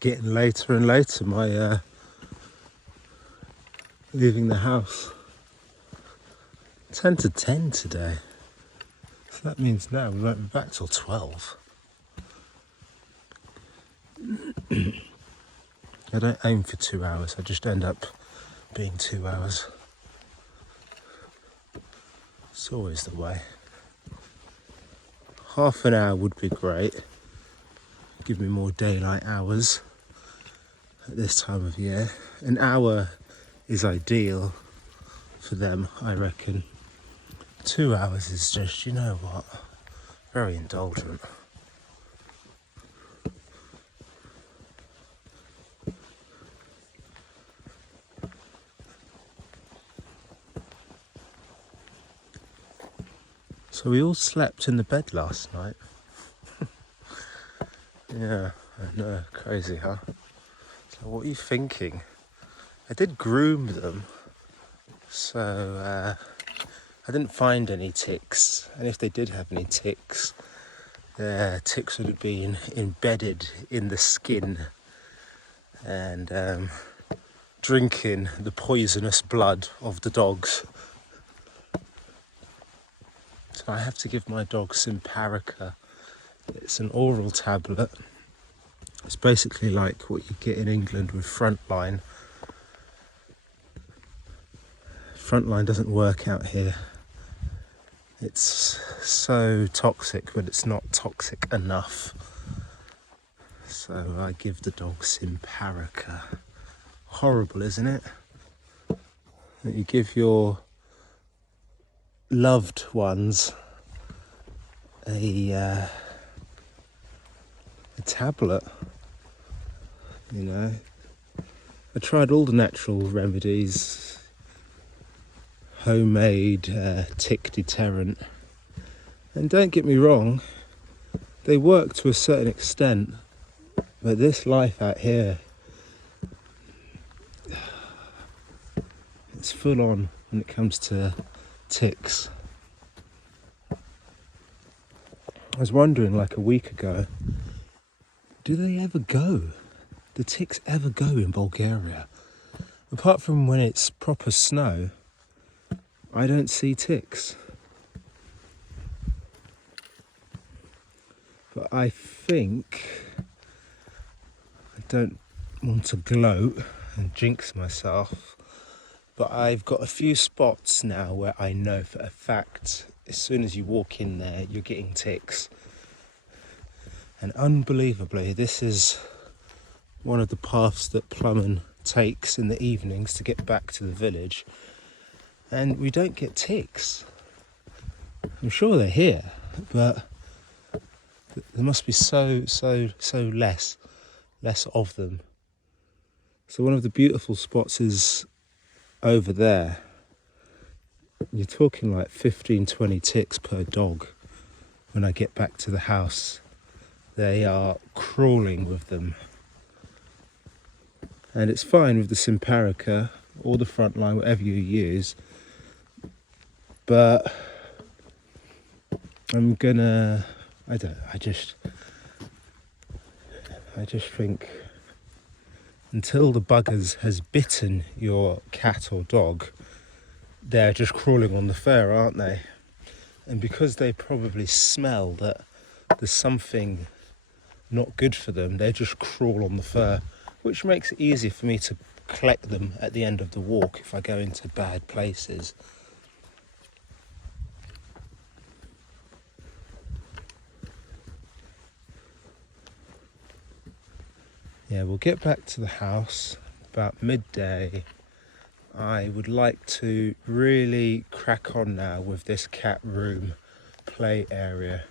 getting later and later, my leaving the house. 10 to 10 today. So that means now we won't be back till 12. I don't aim for 2 hours, I just end up being 2 hours. It's always the way. Half an hour would be great. Give me more daylight hours at this time of year. An hour is ideal for them, I reckon. 2 hours is just, you know what, very indulgent. So we all slept in the bed last night. Yeah, I know, crazy, huh? So what are you thinking? I did groom them, so I didn't find any ticks, and if they did have any ticks, their ticks would have been embedded in the skin and drinking the poisonous blood of the dogs. So I have to give my dog Simparica. It's an oral tablet. It's basically like what you get in England with Frontline. Frontline doesn't work out here. It's so toxic, but it's not toxic enough. So I give the dog Simparica. Horrible, isn't it? That you give your loved ones a tablet, you know. I tried all the natural remedies, homemade tick deterrent, and don't get me wrong, they work to a certain extent, but this life out here, it's full on when it comes to ticks. I was wondering like a week ago, do they ever go? Do ticks ever go in Bulgaria? Apart from when it's proper snow, I don't see ticks. But I think, I don't want to gloat and jinx myself, but I've got a few spots now where I know for a fact as soon as you walk in there, you're getting ticks. And unbelievably, this is one of the paths that Plumman takes in the evenings to get back to the village. And we don't get ticks. I'm sure they're here, but there must be so less of them. So one of the beautiful spots is over there. You're talking like 15-20 ticks per dog. When I get back to the house, they are crawling with them. And it's fine with the Simparica or the Frontline, whatever you use. But I'm gonna, I just think until the buggers has bitten your cat or dog, they're just crawling on the fur, aren't they? And because they probably smell that there's something not good for them, they just crawl on the fur, which makes it easier for me to collect them at the end of the walk if I go into bad places. Yeah, we'll get back to the house about midday. I would like to really crack on now with this cat room play area.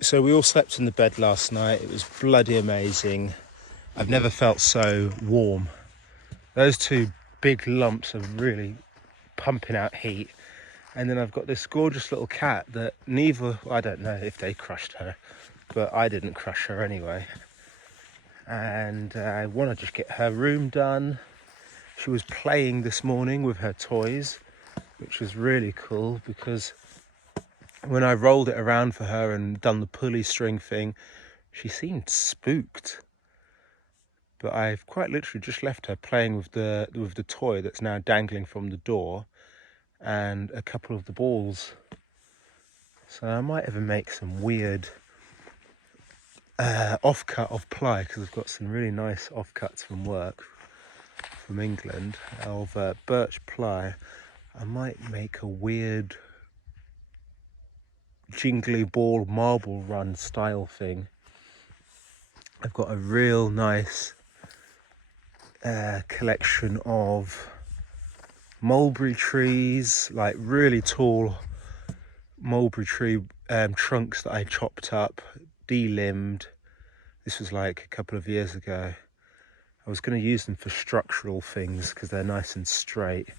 So we all slept in the bed last night. It was bloody amazing. I've never felt so warm. Those two big lumps are really pumping out heat. And then I've got this gorgeous little cat that I don't know if they crushed her, but I didn't crush her anyway. And I want to just get her room done. She was playing this morning with her toys, which was really cool because when I rolled it around for her and done the pulley string thing, she seemed spooked. but I've quite literally just left her playing with the toy that's now dangling from the door and a couple of the balls. So I might even make some weird offcut of ply, because I've got some really nice offcuts from work from England of birch ply. I might make a weird jingly ball marble run style thing. I've got a real nice collection of mulberry trees, like really tall mulberry tree trunks that I chopped up, delimbed. This was like a couple of years ago. I was going to use them for structural things because they're nice and straight,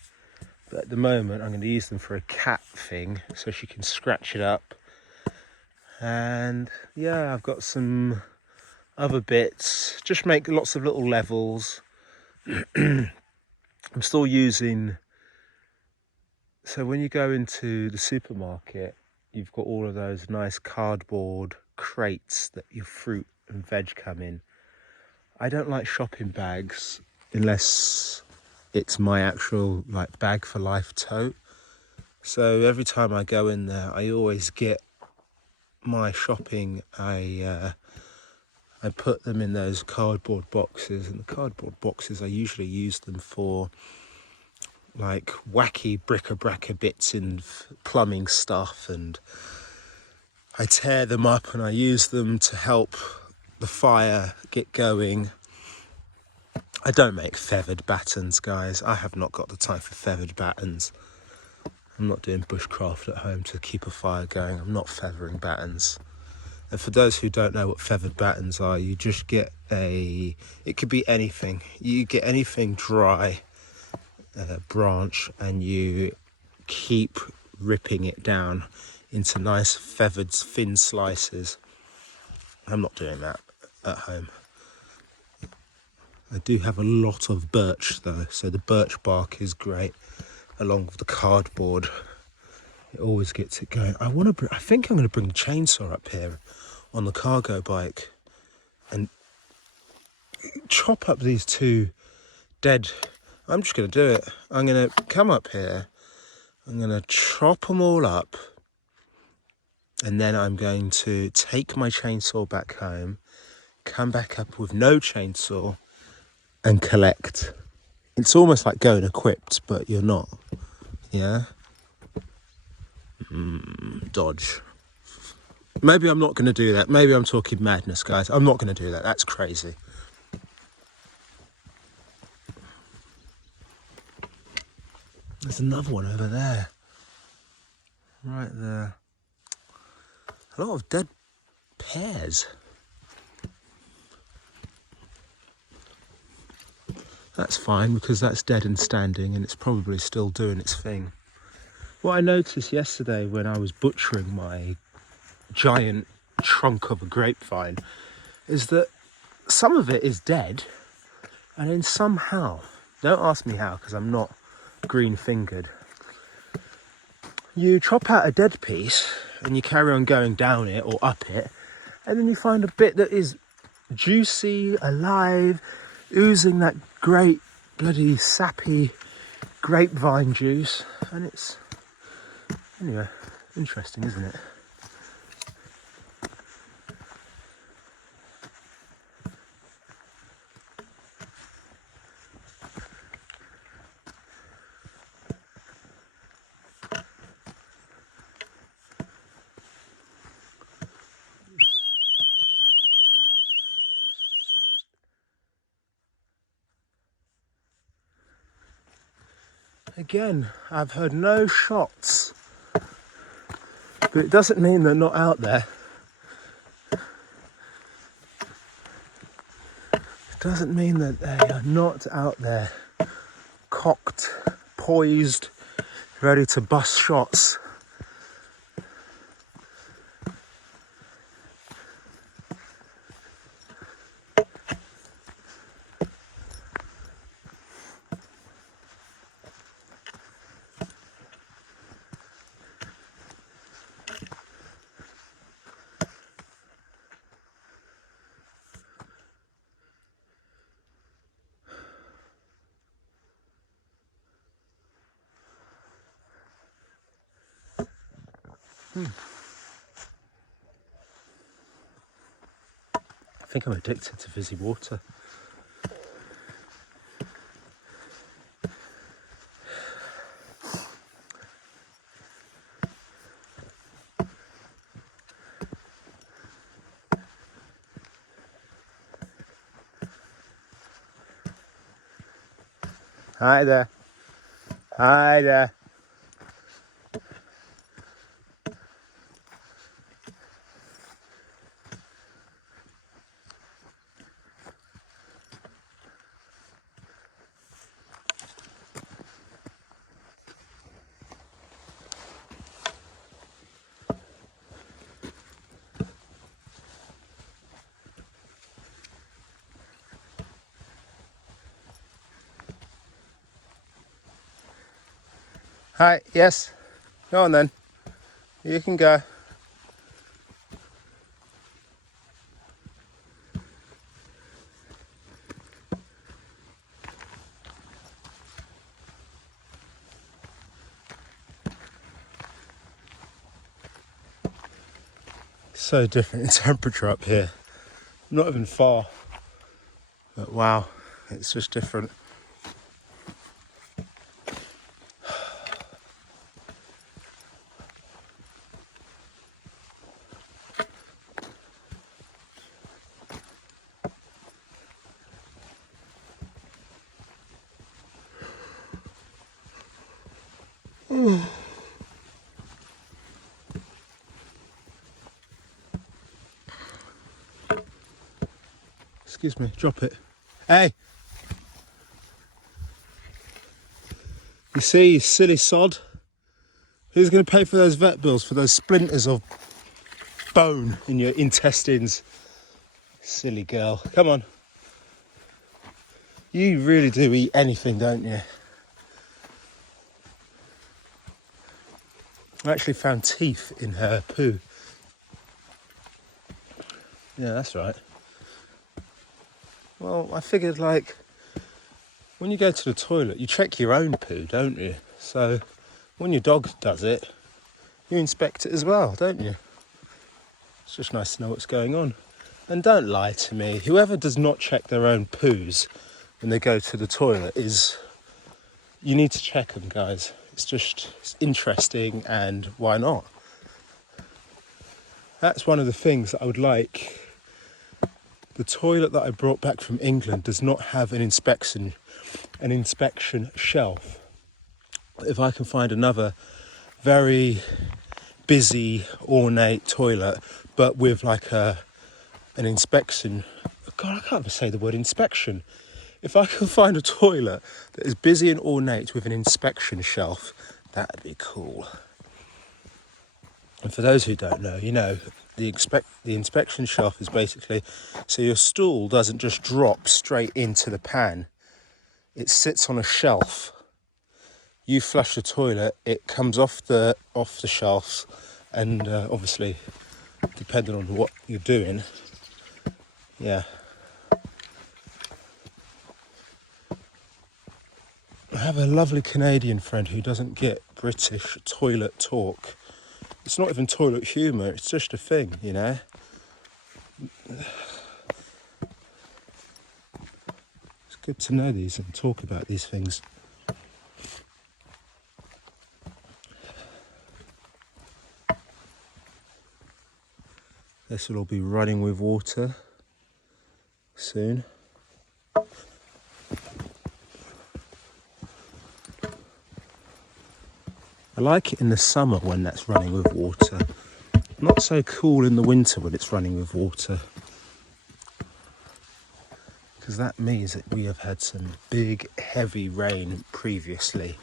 but at the moment I'm going to use them for a cat thing so she can scratch it up. And yeah, I've got some other bits, just make lots of little levels. I'm still using, so when you go into the supermarket, you've got all of those nice cardboard crates that your fruit and veg come in. I don't like shopping bags unless it's my actual like bag for life tote. So every time I go in there, I always get my shopping. I put them in those cardboard boxes, and the cardboard boxes I usually use them for like wacky bric-a-brac bits and plumbing stuff, and I tear them up and I use them to help the fire get going. I don't make feathered battens, guys. I have not got the time for feathered battens. I'm not doing bushcraft at home to keep a fire going. I'm not feathering battens. And for those who don't know what feathered battens are, you just get it could be anything. You get anything dry, branch, and you keep ripping it down into nice feathered thin slices. I'm not doing that at home. I do have a lot of birch though, so the birch bark is great along with the cardboard. It always gets it going. I think I'm going to bring the chainsaw up here on the cargo bike and chop up these two dead. I'm just going to do it. I'm going to come up here, I'm going to chop them all up, and then I'm going to take my chainsaw back home, come back up with no chainsaw and collect. It's almost like going equipped, but you're not. Yeah? Dodge. Maybe I'm not going to do that. Maybe I'm talking madness, guys. I'm not going to do that. That's crazy. There's another one over there. Right there. A lot of dead pears. That's fine because that's dead and standing and it's probably still doing its thing. What I noticed yesterday when I was butchering my giant trunk of a grapevine is that some of it is dead, and then somehow, don't ask me how because I'm not green fingered, you chop out a dead piece and you carry on going down it or up it, and then you find a bit that is juicy, alive, oozing that great bloody sappy grapevine juice, and it's, anyway, interesting, isn't it? Again, I've heard no shots, but it doesn't mean they're not out there. It doesn't mean that they are not out there, cocked, poised, ready to bust shots. I think I'm addicted to fizzy water. Hi there. Hi there. Hi, yes. Go on then. You can go. So different in temperature up here. Not even far. But wow, it's just different. Excuse me, drop it. Hey! You see, you silly sod? Who's going to pay for those vet bills, for those splinters of bone in your intestines? Silly girl. Come on. You really do eat anything, don't you? I actually found teeth in her poo. Yeah, that's right. Well, I figured, like, when you go to the toilet, you check your own poo, don't you? So when your dog does it, you inspect it as well, don't you? It's just nice to know what's going on. And don't lie to me. Whoever does not check their own poos when they go to the toilet is... You need to check them, guys. It's interesting, and why not? That's one of the things that I would like. The toilet that I brought back from England does not have an inspection shelf. But if I can find another very busy, ornate toilet, but with like an inspection... God, I can't even say the word inspection. If I can find a toilet that is busy and ornate with an inspection shelf, that'd be cool. And for those who don't know, you know, the inspection shelf is basically so your stool doesn't just drop straight into the pan. It sits on a shelf. You flush the toilet, it comes off the shelves, and obviously, depending on what you're doing, yeah. I have a lovely Canadian friend who doesn't get British toilet talk. It's not even toilet humour, it's just a thing, you know. It's good to know these and talk about these things. This will all be running with water soon. I like it in the summer when that's running with water. Not so cool in the winter when it's running with water. Because that means that we have had some big, heavy rain previously.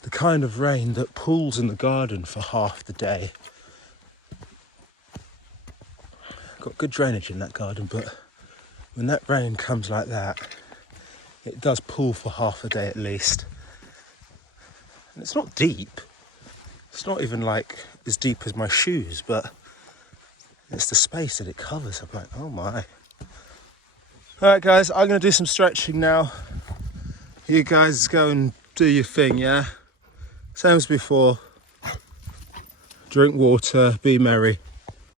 The kind of rain that pools in the garden for half the day. Got good drainage in that garden, but when that rain comes like that, it does pool for half a day at least. And it's not deep. It's not even like as deep as my shoes, but it's the space that it covers. I'm like, oh my. Alright guys, I'm going to do some stretching now. You guys go and do your thing, yeah? Same as before. drink water, be merry.